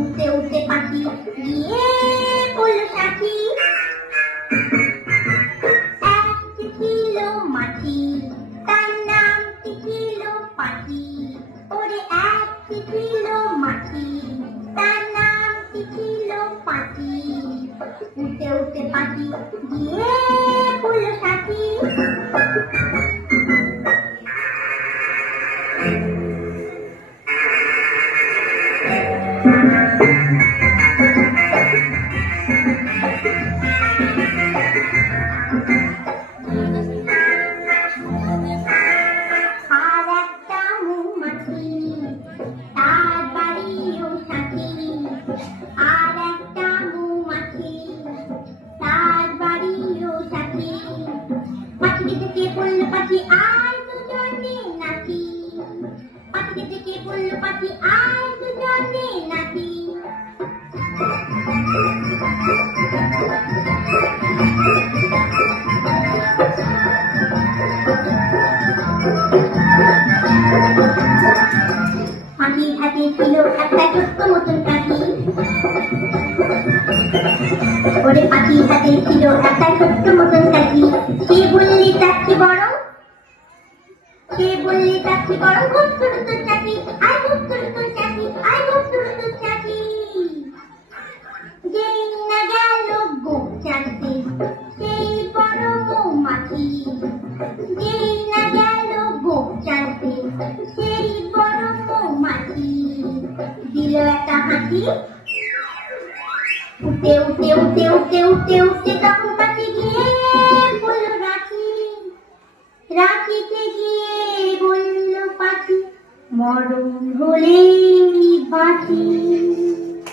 উঠতে উঠতে পাখি গিয়ে পড়ল সাথী। এক ছিল মাছি, তার নাম ছিল পাখি। ওরে এক ছিল মাছি, তার নাম ছিল পাখি। উঠতে উঠতে পাখি গিয়ে পড়ল সাথী। পাখি আর দুজনে নাকি, পাখি থেকে বলল পাখি আর দুজনে নাকি। পাখির হাতে ছিল একটা ছোট্ট মতন কাঠি। ওরে পাখির হাতে ছিল একটা ছোট্ট মতন কাঠি। সে বললে চাকরি বড়, সে বললে চাকরি বড়, খুব ছোট তোর চাকরি, আয় খুব ছোট তোর চাকরি, আয় খুব ছোট তোর চাকরি। যেই না গেল গোপ চাকরি, সেই বড় মৌমাছি। যেই না গেল গোপ চাকরি, সেই বড় মৌমাছি। দিল একটা হাসি, উঠতে উঠতে উঠতে উঠতে উঠতে উঠতে তখন পাখি গিয়ে বলল রাখি। রাখিতে গিয়ে বলল পাখি, মরণ হলে বাঁচি।